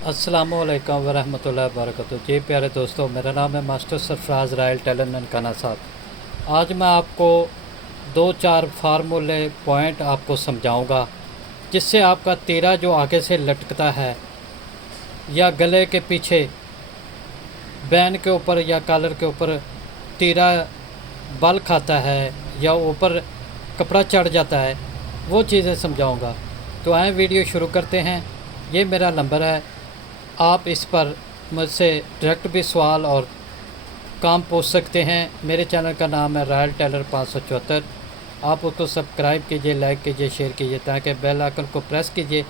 अस्सलामुअलैकुम वरहमतुल्लाहि वबरकातुहू। जी प्यारे दोस्तों, मेरा नाम है master Sarfaraz royal tailor Nankana Sahib. आज मैं आपको दो चार फार्मूले पॉइंट आपको समझाऊंगा जिससे आपका तीरा जो आगे से लटकता है या गले के पीछे बैन के ऊपर या कॉलर के ऊपर तीरा बल खाता है या ऊपर कपड़ा चढ़ जाता है, वो चीज़ें समझाऊंगा। तो आए वीडियो शुरू करते हैं। ये मेरा नंबर है, आप इस पर मुझसे डायरेक्ट भी सवाल और काम पूछ सकते हैं। मेरे चैनल का नाम है रायल टेलर 574। आप उसको सब्सक्राइब कीजिए, लाइक कीजिए, शेयर कीजिए, ताकि बेल आइकन को प्रेस कीजिए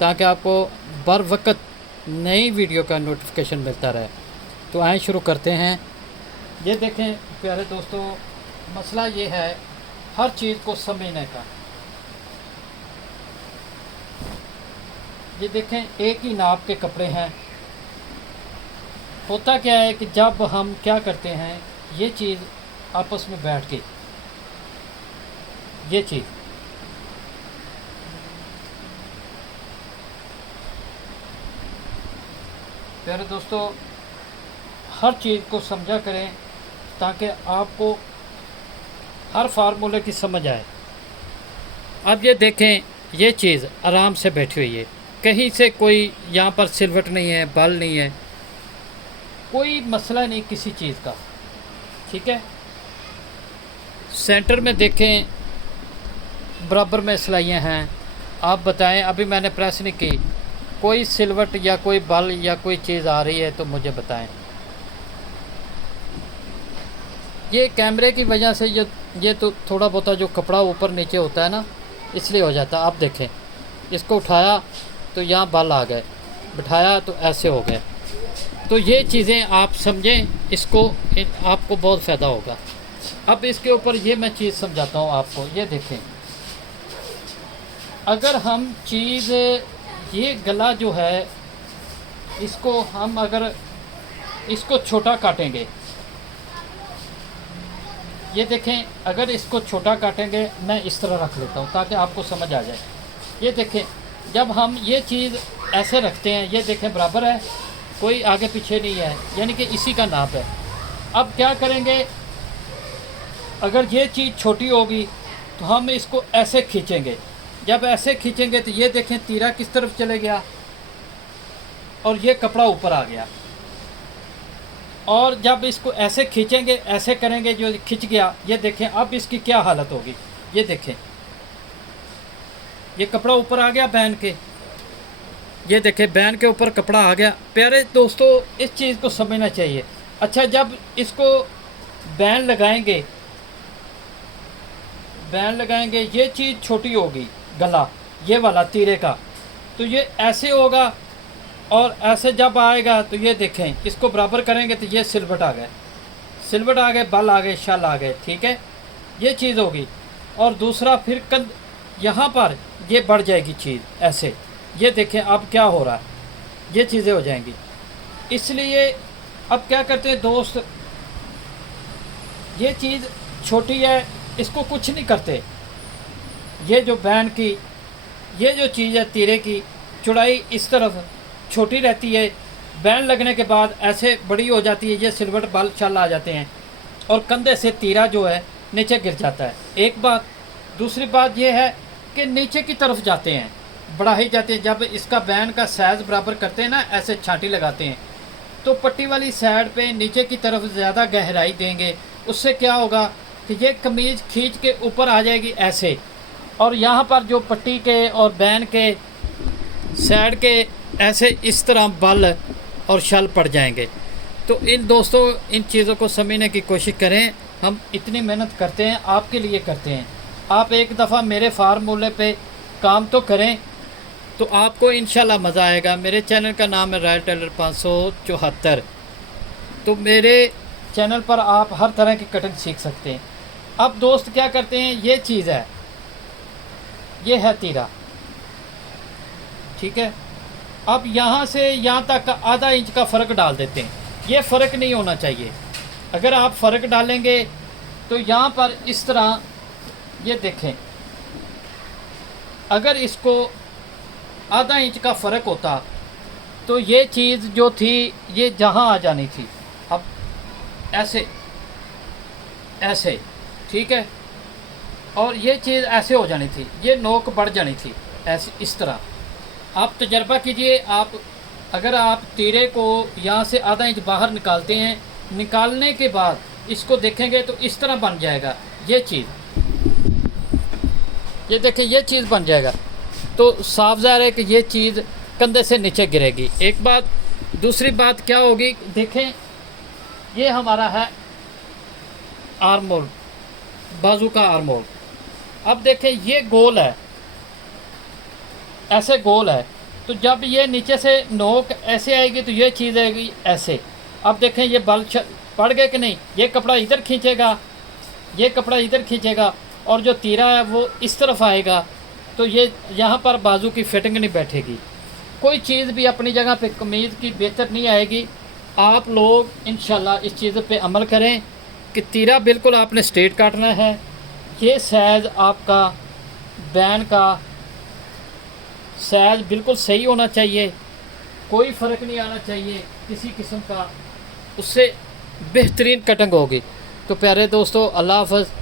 ताकि आपको बर वक्त नई वीडियो का नोटिफिकेशन मिलता रहे। तो आए शुरू करते हैं। ये देखें प्यारे दोस्तों, मसला ये है हर चीज़ को समझने का। ये देखें एक ही नाप के कपड़े हैं। होता क्या है कि जब हम क्या करते हैं, ये चीज़ आपस में बैठ के ये चीज़ प्यारे दोस्तों, हर चीज़ को समझा करें ताकि आपको हर फार्मूले की समझ आए। अब ये देखें, ये चीज़ आराम से बैठी हुई है, कहीं से कोई यहाँ पर सिलवट नहीं है, बल नहीं है, कोई मसला नहीं किसी चीज़ का। ठीक है, सेंटर में देखें बराबर में सिलाइयाँ हैं। आप बताएं, अभी मैंने प्रेस नहीं की, कोई सिलवट या कोई बल या कोई चीज़ आ रही है तो मुझे बताएं। ये कैमरे की वजह से ये तो थोड़ा बहुत जो कपड़ा ऊपर नीचे होता है ना, इसलिए हो जाता है। आप देखें, इसको उठाया तो यहाँ बल आ गए, बिठाया तो ऐसे हो गए। तो ये चीज़ें आप समझें, इसको आपको बहुत फ़ायदा होगा। अब इसके ऊपर ये मैं चीज़ समझाता हूँ आपको। ये देखें, अगर हम चीज़ ये गला जो है, इसको हम अगर इसको छोटा काटेंगे, ये देखें, अगर इसको छोटा काटेंगे, मैं इस तरह रख लेता हूँ ताकि आपको समझ आ जाए। ये देखें, जब हम ये चीज़ ऐसे रखते हैं, ये देखें बराबर है, कोई आगे पीछे नहीं है, यानी कि इसी का नाप है। अब क्या करेंगे, अगर ये चीज़ छोटी होगी तो हम इसको ऐसे खींचेंगे। जब ऐसे खींचेंगे तो ये देखें तीरा किस तरफ चले गया और ये कपड़ा ऊपर आ गया। और जब इसको ऐसे खींचेंगे, ऐसे करेंगे, जो खिंच गया, ये देखें अब इसकी क्या हालत होगी। ये देखें, ये कपड़ा ऊपर आ गया बैन के, ये देखें बैन के ऊपर कपड़ा आ गया। प्यारे दोस्तों, इस चीज़ को समझना चाहिए। अच्छा, जब इसको बैन लगाएंगे, ये चीज़ छोटी होगी, गला ये वाला तीरे का, तो ये ऐसे होगा और ऐसे जब आएगा तो ये देखें, इसको बराबर करेंगे तो ये सिलवट आ गए, बल आ गए, शल आ गए। ठीक है, ये चीज़ होगी। और दूसरा फिर कंध यहाँ पर ये बढ़ जाएगी चीज़ ऐसे। ये देखें अब क्या हो रहा है, ये चीज़ें हो जाएंगी। इसलिए अब क्या करते हैं दोस्त, ये चीज़ छोटी है, इसको कुछ नहीं करते। ये जो बैन की ये जो चीज़ है, तीरे की चौड़ाई इस तरफ छोटी रहती है, बैन लगने के बाद ऐसे बड़ी हो जाती है, ये सिलवट बल चल आ जाते हैं और कंधे से तीरा जो है नीचे गिर जाता है। एक बात। दूसरी बात ये है कि नीचे की तरफ जाते हैं, बढ़ा ही जाते हैं। जब इसका बैन का साइज़ बराबर करते हैं ना, ऐसे छांटी लगाते हैं, तो पट्टी वाली साइड पे नीचे की तरफ ज़्यादा गहराई देंगे। उससे क्या होगा कि ये कमीज़ खींच के ऊपर आ जाएगी ऐसे, और यहाँ पर जो पट्टी के और बैन के साइड के ऐसे इस तरह बल और शल पड़ जाएंगे। तो इन दोस्तों, इन चीज़ों को समझने की कोशिश करें। हम इतनी मेहनत करते हैं, आपके लिए करते हैं। आप एक दफ़ा मेरे फार्मूले पे काम तो करें तो आपको इंशाल्लाह मज़ा आएगा। मेरे चैनल का नाम है रायल टेलर 574। तो मेरे चैनल पर आप हर तरह की कटिंग सीख सकते हैं। अब दोस्त क्या करते हैं, ये चीज़ है, ये है तीरा। ठीक है, अब यहाँ से यहाँ तक आधा इंच का फ़र्क डाल देते हैं। ये फ़र्क नहीं होना चाहिए। अगर आप फ़र्क डालेंगे तो यहाँ पर इस तरह, ये देखें, अगर इसको आधा इंच का फ़र्क होता तो ये चीज़ जो थी ये जहाँ आ जानी थी, अब ऐसे ऐसे, ठीक है, और ये चीज़ ऐसे हो जानी थी, ये नोक बढ़ जानी थी ऐसे, इस तरह। आप तजर्बा कीजिए, आप अगर आप तीरे को यहाँ से आधा इंच बाहर निकालते हैं, निकालने के बाद इसको देखेंगे तो इस तरह बन जाएगा ये चीज़, ये देखें ये चीज़ बन जाएगा। तो साफ ज़ाहिर है कि ये चीज़ कंधे से नीचे गिरेगी, एक बात। दूसरी बात क्या होगी, देखें ये हमारा है आर्मोल, बाजू का आर्मोल। अब देखें ये गोल है, ऐसे गोल है, तो जब ये नीचे से नोक ऐसे आएगी तो ये चीज़ आएगी ऐसे। अब देखें ये बल पड़ गए कि नहीं, ये कपड़ा इधर खींचेगा, ये कपड़ा इधर खींचेगा, और जो तीरा है वो इस तरफ आएगा, तो ये यहाँ पर बाजू की फिटिंग नहीं बैठेगी। कोई चीज़ भी अपनी जगह पे कमीज़ की बेहतर नहीं आएगी। आप लोग इंशाल्लाह इस चीज़ पे अमल करें कि तीरा बिल्कुल आपने स्ट्रेट काटना है। ये साइज़ आपका बैन का साइज़ बिल्कुल सही होना चाहिए, कोई फ़र्क नहीं आना चाहिए किसी किस्म का, उससे बेहतरीन कटिंग होगी। तो प्यारे दोस्तों, अल्लाह हाफ़िज़।